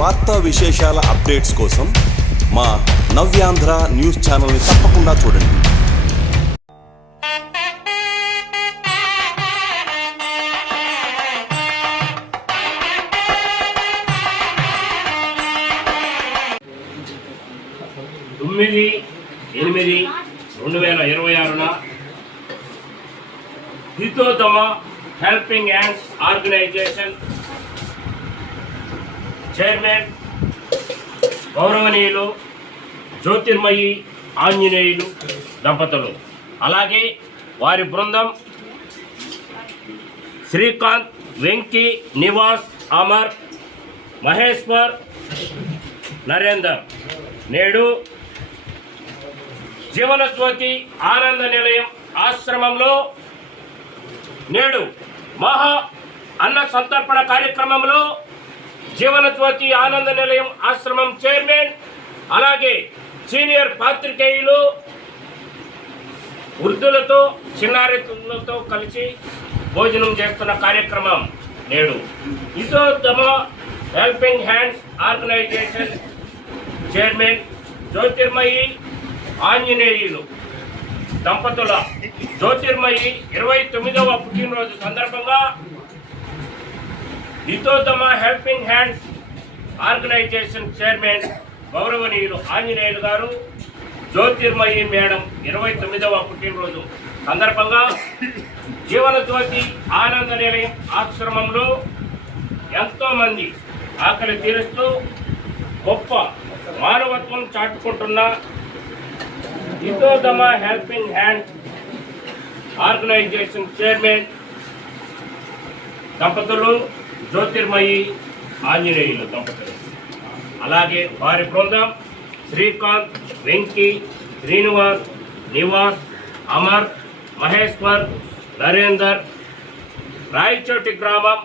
వార్తా విశేషాల అప్డేట్స్ కోసం మా నవ్యాంధ్ర న్యూస్ ఛానల్ని తప్పకుండా చూడండి. తొమ్మిది 8/2026 హితోతమ హెల్పింగ్ హ్యాండ్స్ ఆర్గనైజేషన్ చైర్మన్ గౌరవనీయులు జ్యోతిర్మయి ఆంజనేయులు దంపతులు, అలాగే వారి బృందం శ్రీకాంత్, వెంకీ, నివాస్, అమర్, మహేశ్వర్, నరేందర్ నేడు జీవనజ్యోతి ఆనంద నిలయం ఆశ్రమంలో నేడు మహా అన్న సంతర్పణ కార్యక్రమంలో జీవనజ్యోతి ఆనంద నిలయం ఆశ్రమం చైర్మన్, అలాగే సీనియర్ పాత్రికేయులు వృద్ధులతో చిన్నారితులతో కలిసి భోజనం చేస్తున్న కార్యక్రమం నేడు Hitothama helping hands organisation chairman Jyothirmayi Anjaneyulu దంపతుల జ్యోతిర్మయి 29వ పుట్టినరోజు సందర్భంగా Hitothama helping hands organisation chairman గౌరవనీయులు ఆంజనేయులు గారు, జ్యోతిర్మయి మేడం 29వ పుట్టినరోజు సందర్భంగా జీవనజ్యోతి ఆనంద నిలయం ఆశ్రమంలో ఎంతోమంది ఆకలి తీరుస్తూ గొప్ప మానవత్వం చాటుకుంటున్న హితోతమ హెల్పింగ్ హ్యాండ్స్ ఆర్గనైజేషన్ చైర్మన్ దంపతులు జ్యోతిర్మయి ఆంజనేయులు దంపతులు, అలాగే వారి బృందం శ్రీకాంత్, వెంకీ, శ్రీనివాస్, నివాస్, అమర్, మహేశ్వర్, నరేందర్ రాయచోటి గ్రామం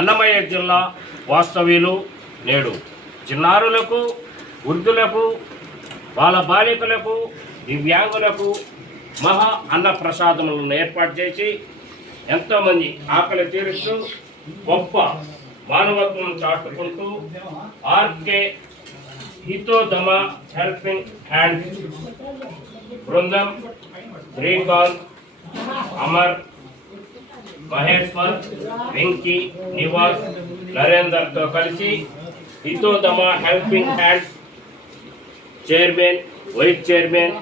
అన్నమయ్య జిల్లా వాస్తవ్యులు నేడు చిన్నారులకు, వృద్ధులకు, వాళ్ళ బాలికలకు, దివ్యాంగులకు మహా అన్న ప్రసాదములను ఏర్పాటు చేసి ఎంతోమంది ఆకలి తీరుస్తూ గొప్ప మానవత్వం చాటుకుంటూ ఆర్కే హితోతమ హెల్పింగ్ హ్యాండ్స్ బృందం శ్రీకాంత్, అమర్, మహేశ్వర్, వెంకీ, నివాస్, నరేందర్తో కలిసి Hitothama helping hands chairman, vice chairman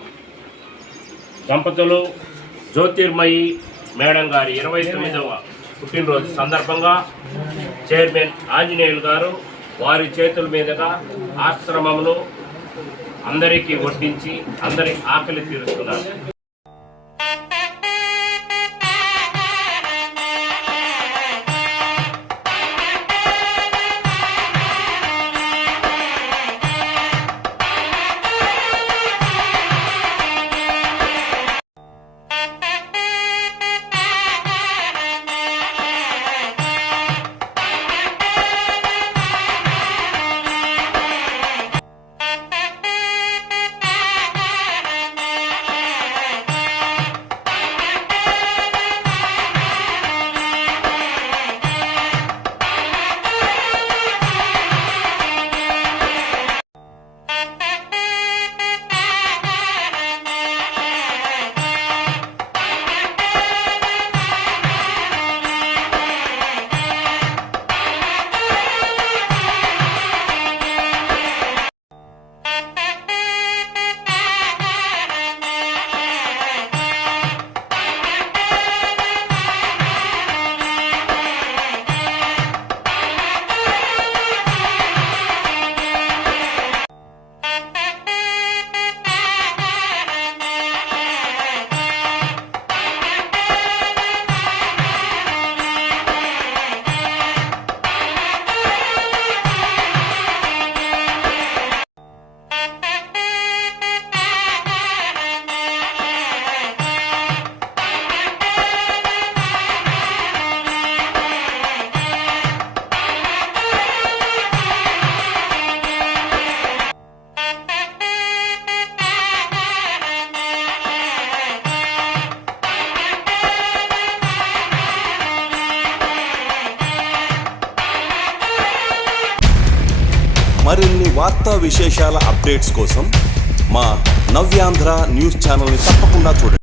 దంపతులు జ్యోతిర్మయి మేడం గారి 29వ పుట్టినరోజు సందర్భంగా చైర్మన్ ఆంజనేయులు గారు వారి చేతుల మీదుగా ఆశ్రమంలో అందరికీ వడ్డించి అందరి ఆకలి తీరుస్తున్నారు. మరిన్ని వార్తా విశేషాల అప్డేట్స్ కోసం మా నవ్యాంధ్ర న్యూస్ ఛానల్ని తప్పకుండా చూడండి.